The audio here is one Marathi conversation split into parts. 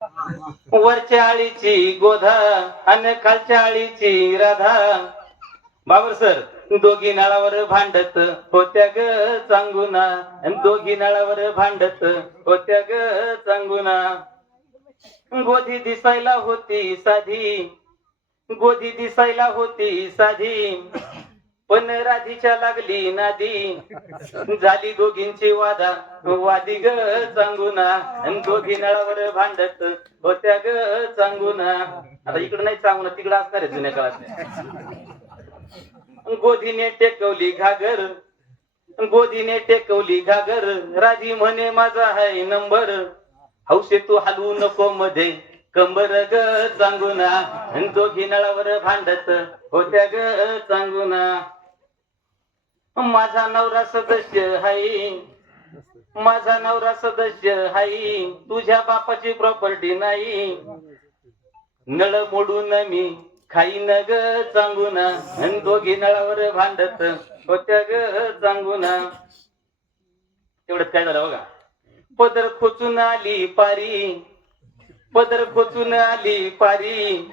वरच्या आळीची गोधा आणि खालच्या आळीची राधा. बाबर सर, दोघी नळावर भांडत होत्या ग चांगुना, दोघी नळावर भांडत होत्या ग चांगुना. गोधी दिसायला होती साधी, गोधी दिसायला होती साधी, पण राधीच्या लागली नादी. झाली दोघींची वादा वादी ग चांगुना, दोघी नळावर भांडत होत्या ग चांगुना. आता इकडे नाही चांगुना, तिकडे असणार आहे जुन्या काळात. गोधीने टेकवली घागर, गोधीने टेकवली घागर, राधी म्हणे माझा आहे नंबर. हौसे तू हलवू नको मध्ये कंबर ग चांगुना, दोघी नळावर भांडत होत्या ग चांगुना. माझा नवरा सदस्य हाय, माझा नवरा सदस्य हाय, तुझ्या बापाची प्रॉपर्टी नाही. नळ मोडून मी खाईन ग चांगुना, दोघी नळावर भांडत होत्या ग चांगुना. एवढंच काय झालं बघा. पदर खोचून आली पारी, पदर खोचून आली पारी,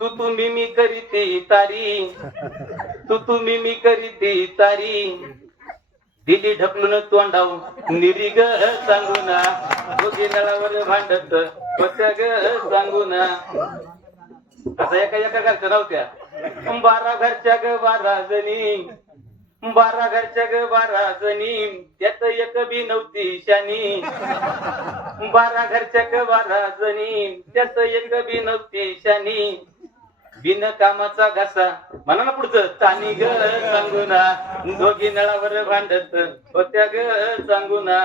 तू तुम्ही मी करीती तारी, तू तुम्ही मी करीती तारी. दिली ढकलून तोंडाव निरी ग चांगुना, दोघी नळावर भांडत होत्या ग चांगुना. आता एका एका घरच्या नव्हत्या, 12 घरच्या ग 12 जणी, 12 घरच्या ग 12 जणी, त्यात एक बी नव्हती शानी. 12 घरच्या ग 12 जणी, त्यात एक बी नव्हती शानी. बिन कामाचा घासा म्हणा ना पुढचं तानी ग चांगुना, दोघी नळावर भांडत होत्या ग चांगुना.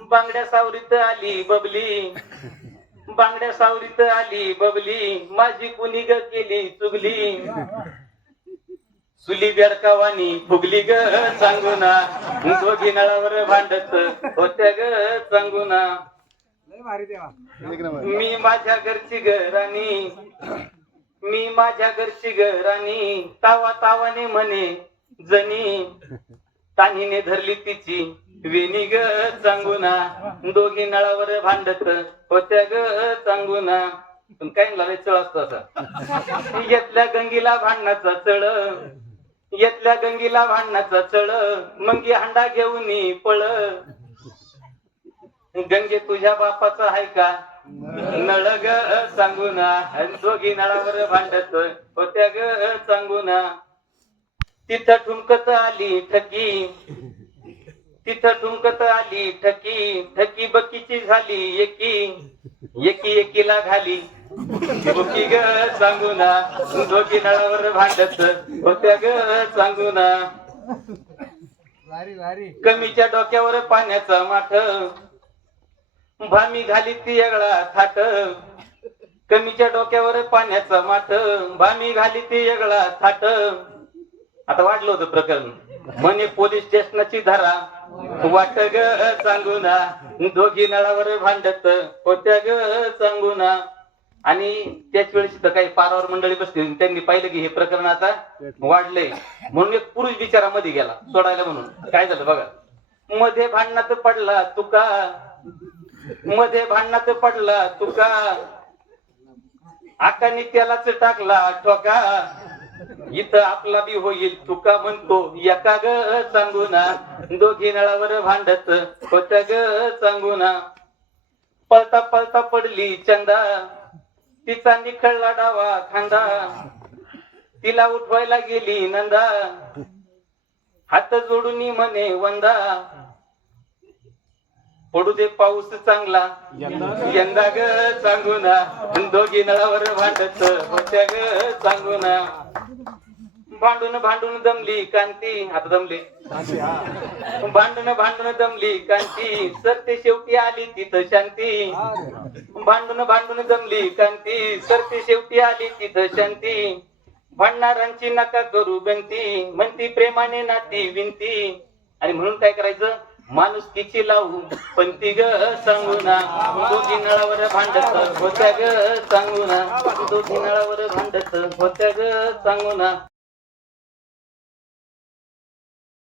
बांगड्या सावरीत आली बबली, बांगड्या सावरीत आली बबली, माझी कुणी ग केली चुगली. सुली बेडकावानी फुगली ग चांगुना, दोघी नळावर भांडत होत्या ग चांगुना. मी माझ्या घरची घराणी, मी माझ्या घरची घराणी, तावा तावाने म्हणे जणी. तानीने धरली तिची वेणी ग चांगुना, दोघी नळावर भांडत होत्या ग चांगुना. पण काय लावाय चळ असतो असा. येतल्या गंगीला भांडणाचा चळ, येतल्या गंगीला भांडणाचा चळ, मंगी हांडा घेऊन पळ. गंगे तुझ्या बापाचा आहे का नळ ग चांगुना, दोघी नळावर भांडत होत्या ग चांगुना. तिथं ठुमकत आली ठकी, तिथं ठुमकत आली ठकी, ठकी बकीची झाली एकी, एकी एकीला घाली बुकी ग चांगुना, दोघी नळावर भांडत होत्या ग चांगुना. कमीच्या डोक्यावर पाण्याचा माठ, भामी घाली ती वेगळा थाट. कमीच्या डोक्यावर पाण्याचा माठ, भामी घाली ती वेगळा थाट. आता वाढलं होतं प्रकरण, म्हणे पोलीस स्टेशनची धारा वाट ग चांगुना, दोघी नळावर भांडत होत्या ग चांगुना. आणि त्याच वेळेस काही पारावर मंडळी बसली, त्यांनी पाहिलं की हे प्रकरण आता वाढलंय, म्हणून एक पुरुष बिचारा मध्ये गेला सोडायला. म्हणून काय झालं बघा. मध्ये भांडणात पडला तुका, मध्ये भांडणात पडला तुका, आकानी त्यालाच टाकला ठोका. इथं आपला बी होईल तुका म्हणतो एका ग चांगुना, दोघी नळावर भांडत होत्या ग चांगुना. पळता पळता पडली चंदा, तिचा निखळला डावा खांदा, तिला उठवायला गेली नंदा, हात जोडून म्हणे वंदा. पडू दे पाऊस चांगला यंदा ग चांगुना, दोघी नळावर भांडत होत्या ग चांगुना. भांडून भांडून दमली कांती, आता दमली, भांडून भांडून दमली कांती, सरते शेवटी आली तिथं शांती. भांडून भांडून दमली कांती, सरते शेवटी आली तिथं शांती. भांडणाऱ्यांची नका करू गंती, म्हणती प्रेमाने नाती विनती. आणि म्हणून काय करायचं, माणूस किची लावू पण ती ग चांगुना, दोघी नळावर भांडत होत्या ग चांगुना, दोघी नळावर भांडत होत्या ग चांगुना.